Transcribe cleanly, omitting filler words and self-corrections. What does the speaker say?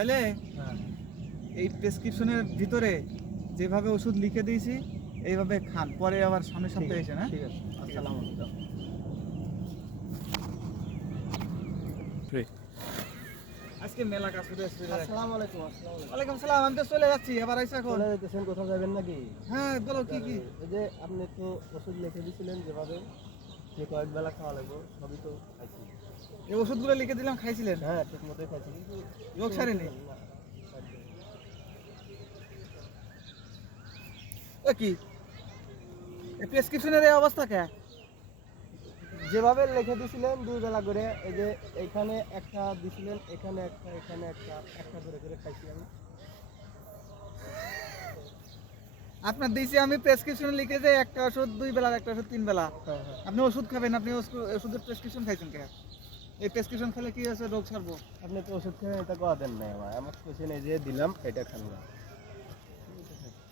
তাহলে হ্যাঁ এই প্রেসক্রিপশনের ভিতরে যেভাবে ওষুধ লিখে দিয়েছি এইভাবে খান, পরে আবার সামনের সপ্তাহে এসে না। ঠিক আছে, আসসালামু আলাইকুম। আজকে মেলা কাজ করে আসছে। আসসালামু আলাইকুম। আসসালামু আলাইকুম। ওয়ালাইকুম সালাম, আমি তো চলে যাচ্ছি, আবার আইসা এখন। চলে যাইতেছেন, কোথাও যাবেন নাকি? হ্যাঁ বলো কি কি। এই যে আপনি তো ওষুধ লিখে দিয়েছিলেন যেভাবে, যে কয়েক বেলা খাওয়া লাগবে, সবই তো খাইছি। এই ওষুধগুলো লিখে দিলাম, খাইছিলেন? হ্যাঁ ঠিক মতোই খাইছি, কিন্তু রোগ সারেনি? না, সারবে। ও কি এই প্রেসক্রিপশনের এই অবস্থা কে? যেভাবে লিখে দিয়েছিলেন 2 বেলা করে, এই যে এখানে একটা দিছিলেন, এখানে একটা, এখানে একটা, একটা করে করে খাইছি আমি। আপনার দিয়েছি আমি প্রেসক্রিপশন লিখে যে একটা ওষুধ 2 বেলা, একটা ওষুধ 3 বেলা। হ্যাঁ হ্যাঁ। আপনি ওষুধ খাবেন, আপনি ওষুধের প্রেসক্রিপশন খাইছেন কে? এই প্রেসক্রিপশন খেলে কি আছে, রোগ সারবো? আপনি তো ওষুধ খেয়ে এটা কোয়া দেন নাই, আমার আমার কোশ্চেন এই যে দিলাম, এটা খান না।